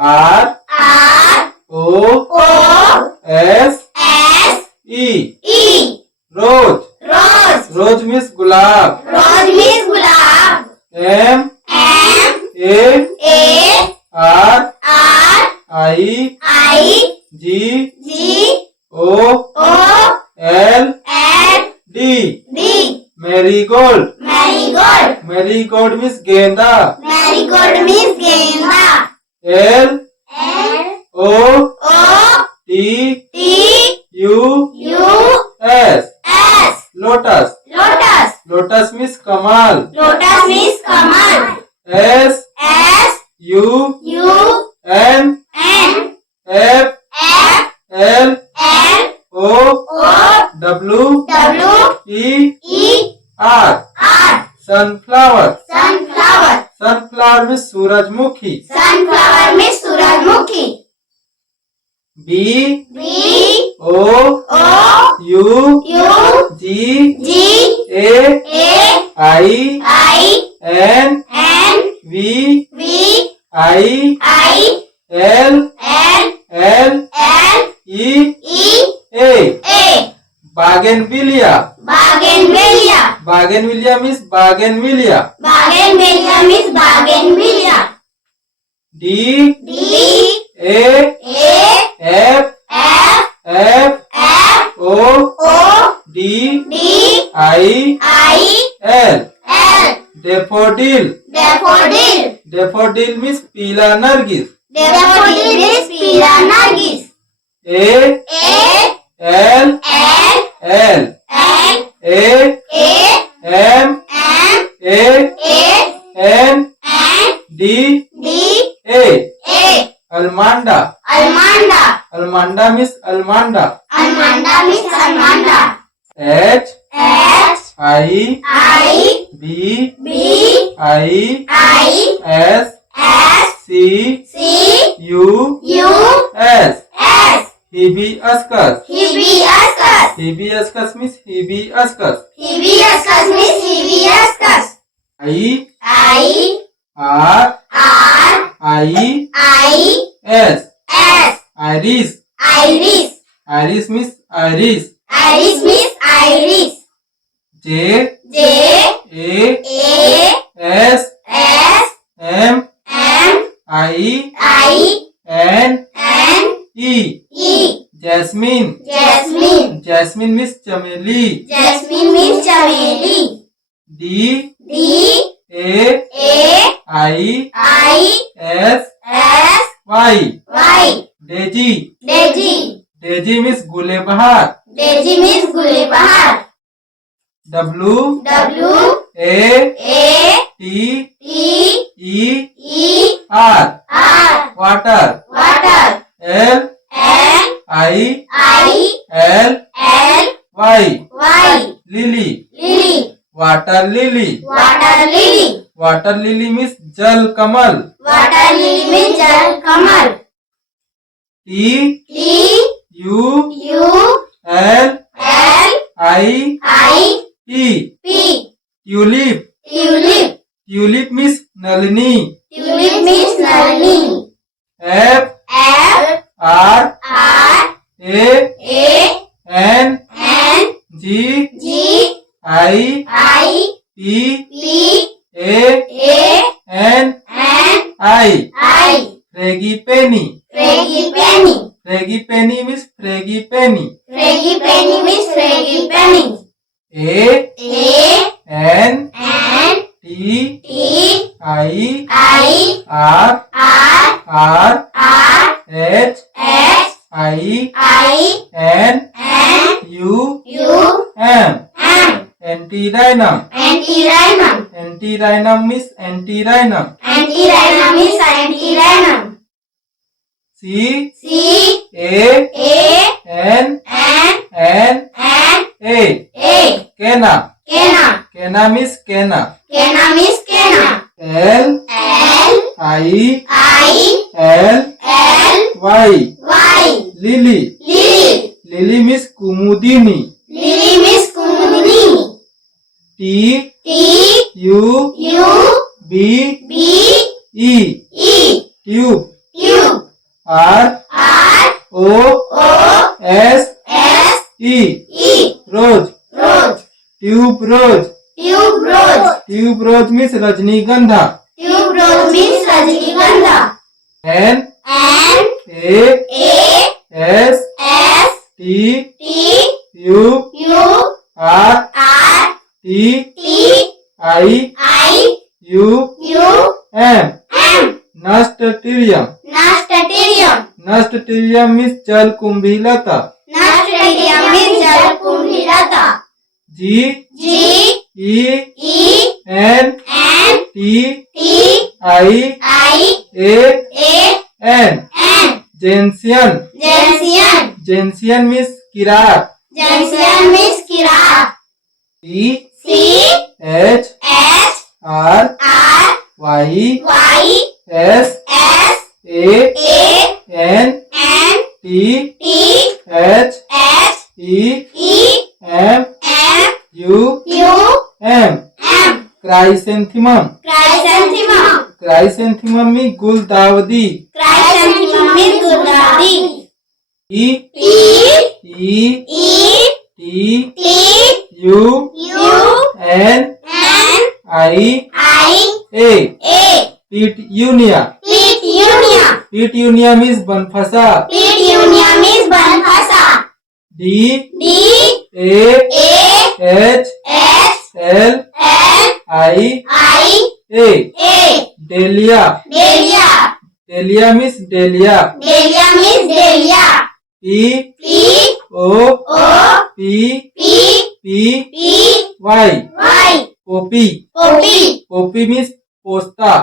R O S E Rose. Rose means gulab. M A R I G O L D Marigold. Marigold means गेंदा. L O T U S Lotus. Lotus means कमल. S U N F L O W E R Sunflower. Sunflower means सूरजमुखी. B O U G A I N V I L L E A Bougainvillea. Bougainvillea means bougainvillea. D A F O D I L Daffodil. Daffodil means पीला Nargis. A L L A M A N D A Almanda. Almanda means almanda. H I B I S C U S Hibiscus. Hibiscus means hibiscus. I R I S Iris. Iris means iris. J A S M I N E Jasmine. Jasmine means चमेली. D A I S Y Daisy. Daisy means गुलेबहार. W A T E R Water. L I L Y Lily. Water lily. Water lily means जल कमल. T U L I P Tulip. Tulip means Nalini. F R A N G I P A N I Frangipani. Frangipani means frangipani. A N T I R H I N U M Antirrhinum. Antirrhinum means antirrhinum. C A N A Cana. Cana means cana. L I L Y Lily. Lily means kumudini. T U B E Tube. R O S E rose. Tuberose. Tuberose means रजनीगंधा. N A S T U R T I U M Nasturtium. Nasturtium means जलकुंभीलता. G E N T I A N Gentian. Gentian means Kirat. C H R Y S A N T H E M U M Chrysanthemum. Chrysanthemum means गुलदावदी. E T U N I A Petunia. Petunia means बनफसा. D A H L I A Dahlia. Dahlia means Dahlia. P O P P Y Poppy. Poppy means posta.